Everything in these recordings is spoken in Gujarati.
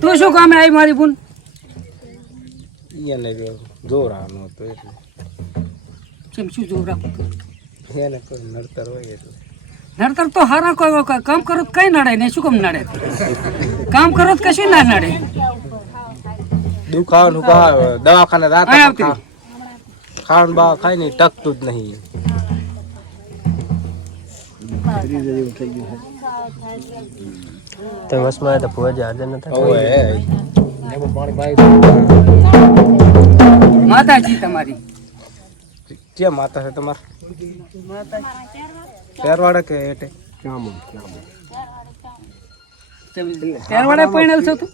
તું શું કામે આવી મારી બુન? એને જોર આનો હતો એટલે કેમ શું જોર રાખો? એને કોઈ નડતર હોય એટલે નડતર તો હારા કોઈ કામ કરો તો કઈ નડે નહીં. શું કામ નડે? કામ કરો તો કશું ના નડે. દુખાવાનું દવાખાને રાત ખાવાનું બા ખાઈ નહીં ટકતું જ નહીં. તો મસમાં તો પૂજા હાજર નતા. માતાજી તમારી ક્યાં માતા છે તમારે? પેરવાડા કે એટે? તેરવાડે પૈણેલ છો તું?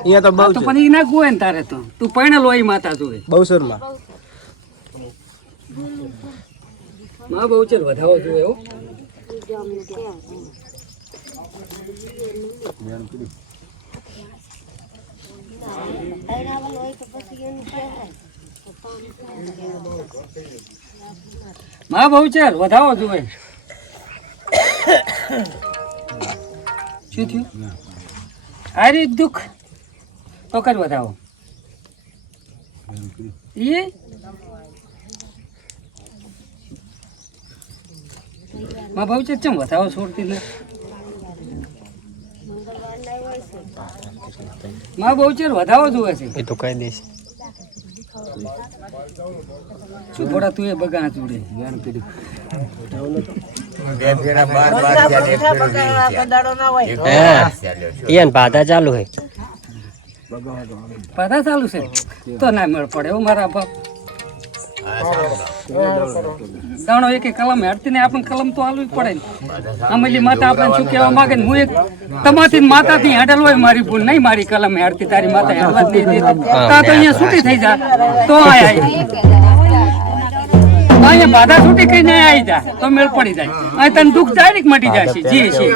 અહીંયા તો બહુ તો પણ ઈ ના ગોય ને તારે તો તું પૈણેલ હોય માતા જોવે. બહુસરમાં માં બહુ છે વધાવો જોવે હો. માં બહુ છે વધાવો જોવે. શું થયું? હારી દુઃખ તો કર વધાવો. એ માં બહુ છે ચમ વધાવો છોડતી ને. માં બહુ છે વધાવો જોવે છે. એ તો કહી દઈશ. શું થોડા તું એ બગા જોડે ઈયન પાતા ચાલુ હે. પાછા ચાલુ છે તો ના મેળ પડે એવું મારા બાપ. દાણો એક કલમ હેડતી ને આપણને કલમ તો આલવી પડે ને. અમલી માતા આપણને શું કહેવા માંગે ને હું એક તમાથી માતાથી હેડલ હોય મારી ભૂલ નહીં. મારી કલમ હેડતી તારી માતા હેડવા જ નહીં દેતી. તા તો અહીંયા છૂટી થઈ જા તો અહીંયા બાધા છૂટી કહીને આવી જા તો મેળ પડી જાય. અહીં તને દુઃખ ડાયરેક્ટ મટી જશે જે છે.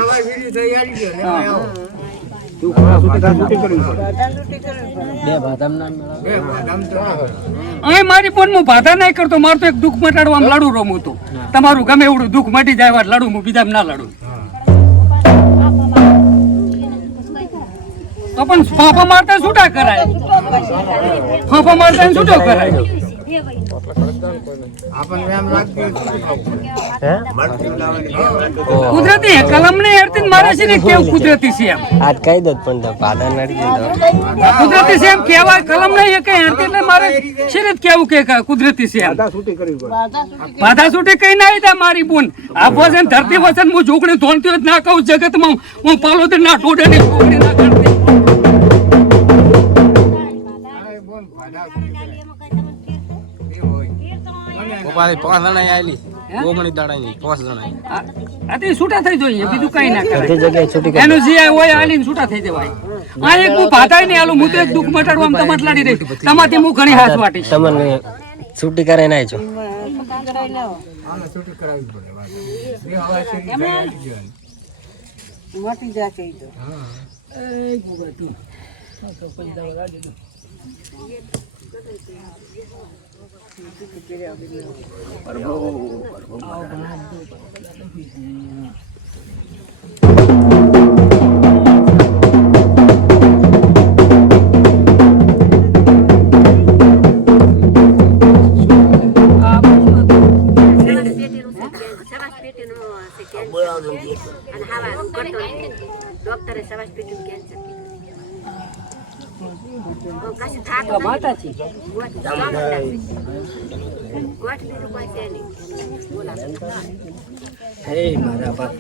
અહીં મારી પણ હું બાધા નહીં કરતો. મારું તો એક દુઃખ મટાડવા લડું રમું તો તમારું ગમે એવડું દુઃખ મટી જાય લડું હું બીજા ના લડું. તો પણ ફાંફા મારતા છૂટા કરાય. ફાંફા મારતા છૂટો કરાય. કુદરતી કલમ ને હેરતી મારે છે ને કેવું કુદરતી છે એમ. આજ કહી દો પણ પાતા નડી દીધો. કુદરતી છે એમ કેવાય. કલમ ને કઈ હેરતી એટલે મારે છે ને કેવું કે કુદરતી છે એમ. બાધા છૂટી કઈ ના આવી મારી બોન. આ વસન ધરતી વસન હું ઝોકડી ધોણતી ના કહું જગતમાં હું પાલોદર ના ટોડે ની ઝોકડી ના કરતી. પાંચ જણા આવેલી ઓગણી દાડાની 5 જણા આ છૂટા થઈ જોઈએ બીજું કઈ ના બધી કરે. જગ્યાએ છૂટી કરી. એનું જે હોય આલીને છૂટા થઈ જવાય. આ એક હું ભાતાય નહીં આલું. હું તો એક દુઃખ મટાડવા તમારે લડી રહી. તમાથી હું ઘણી હાથ વાટી. તમને છૂટી કરે ના છો. ડોક્ટરે સવાસ પેટીનું કેન્સર મારા બાપ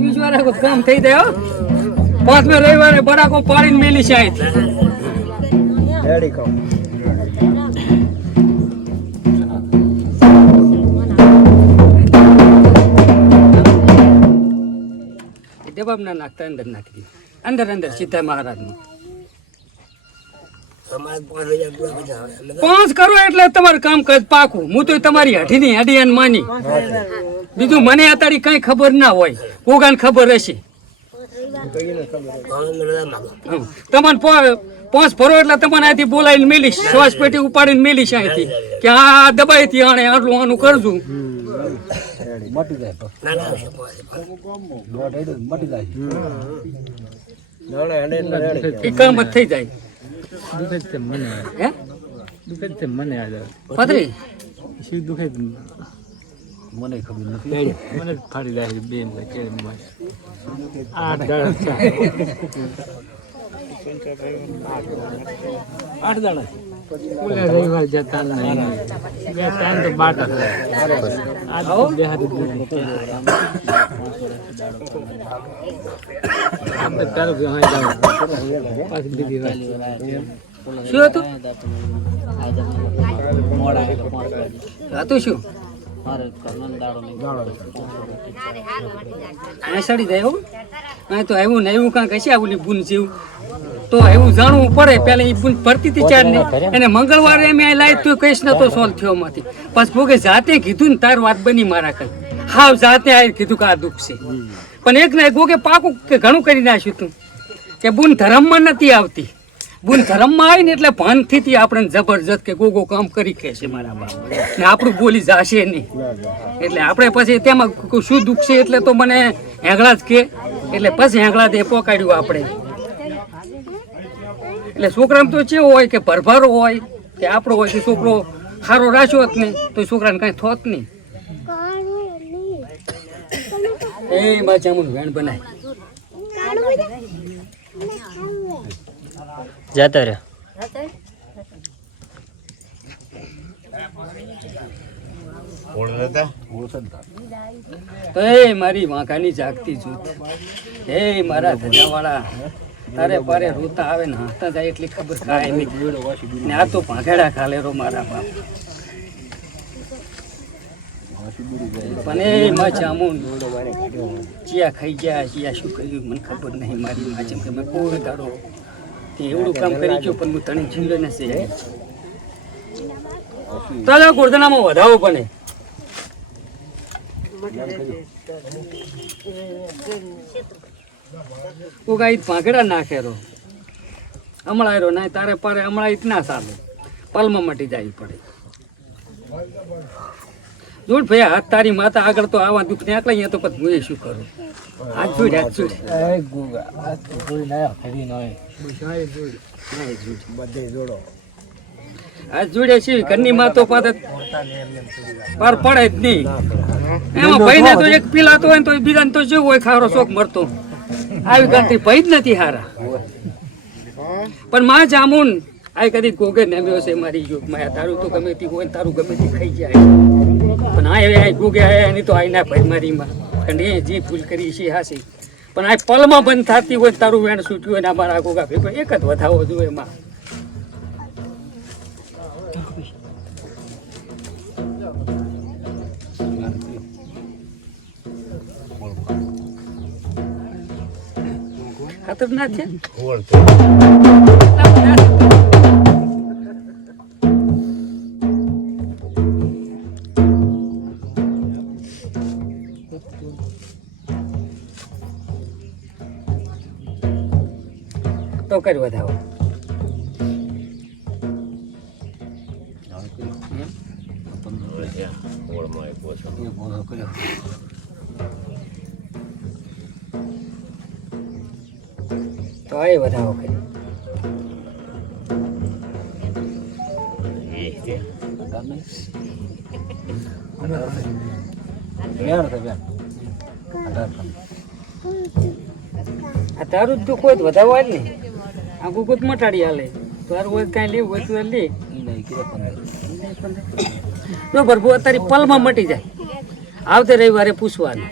વિશ્વાસ રાખો કામ થઈ જાય હો. 5મે રવિવારે બરાકો પાડીને મેલી છે અહીંથી. રેડી કહું જવાબ ના નાખતા અંદર નાખી દીધું. અંદર સીધા મહારાજનું 5 કરો એટલે તમારું કામ કદ પાકું. હું તો તમારી હઠીની હડિયાન માની. બીજું મને અત્યારે કઈ ખબર ના હોય, કોગાને ખબર હશે. તમને 5 ભરો એટલે તમને અહીંથી બોલાવીને મેલીશ, શ્વાસ પેટી ઉપાડીને મેલીશ અહીંથી કે આ દબાઈથી આણે આટલું આનું કરજો. એ કામ જ થઈ જાય. પથરી મને ખબર નથી. મને ફાડી લાગે બેન આઠ દાડા રવિવાર જતા નહીં. બે ટાઈમ તો બાટ શું હતું? હતું શું? સડી જાય એવું તો એવું ને એવું કાંક હશે આવું બુન જેવું. તો એવું જાણવું પડે. પેલા એ બુન ભરતી હતી 4 ને એને મંગળવારે એમ લાવી તો કહીશ નતો સોલ્વ થયો માંથી. પછી ભોગે જાતે કીધું ને તાર વાત બની મારા કઈ હાવ જાતે આવી કીધું કે આ દુઃખ છે. પણ એક ને ગોગે પાકું કે ઘણું કરી નાખ્યું તું કે બુન ધર્મમાં નથી આવતી. બુન ધર્મમાં આવી ને એટલે ભાનથી આપણે જબરજસ્ત કે ગોગો કામ કરી કે છે મારા બાપ ને આપણું બોલી જાશે નહીં. એટલે આપણે પછી તેમાં શું દુઃખ છે એટલે તો મને હેંગળા જ કે એટલે પછી હેંગળા તે પોકાડ્યું આપણે. એટલે છોકરામાં તો કેવો હોય કે ભરભારો હોય કે આપણો હોય કે છોકરો સારો રાખ્યો જ નહીં તો છોકરાને કાંઈ થોત નહીં. એ બાચા હું વેણ બનાય જતો રહ્યો. તો એ મારી વાંકાની જાગતી જૂથ, હે મારા ધજાવાળા, તારે પારે રોતા આવે ને હાથતા જાય એટલી ખબર કાંઈ નહીં. ને આ તો ભાંગેડા ખાલેરો મારા બાપ. પણ એ માં જામુન ચિયા ખાઈ ગયા, ચિયા શું કર્યું મને ખબર નહીં. મારી માં જેમ કે મેં કોઈ દાડો એવડું કામ કરી ગયો પણ હું તને જીવલે નથી. ચાલો ગોરધનામાં વધાવો પણ ભાંગડા નાખેરો હમણાં આવ્યો ના તારે પારે હમણાં ઇતના ચાલે પલમાં મટી જાય પડે. જોડ ભાઈ હાથ તારી માતા આગળ તો આવા દુઃખ ને આકલા અહીંયા તો પછી હું શું કરું. હાથ જોડ હાથ જોડ બધે જોડો હાથ જોડે છે. ઘરની માં તો પાર પડે જ નહીં. એમાં ભાઈ ને તો એક પીલાતો હોય તો બીજાને તો જેવું હોય ખારો શોખ મળતો. આવી ગણતી ભાઈ જ નથી હારા. પણ માં જામુન આ કદી ગોગે નમ્યો છે મારી યુગમાં. તારું તો ગમે તે હોય તારું ગમે તે ખાઈ જાય. પણ આ ગોગે આયા એની તો આઈના ભાઈ મારી માં અને એ જે ભૂલ કરી છે હાસી. પણ આ પલમાં બંધ થતી હોય તારું વેણ છૂટ્યું હોય ને અમારા ગોગા ભેગો એક જ વધાવો જોઈએ એમાં. ખતરનાક છે. તો કરી વધાવો. તો એ વધાવો કરી. આ તારું જ કોઈ વધાવો હાલ ને આ ગુગુત મટાડી હાલે. તારું હોય કાંઈ લેવું હોય તો લે. જો ભરભુ અત્યારે પલમાં મટી જાય. આવતે રવિવારે પૂછવાનું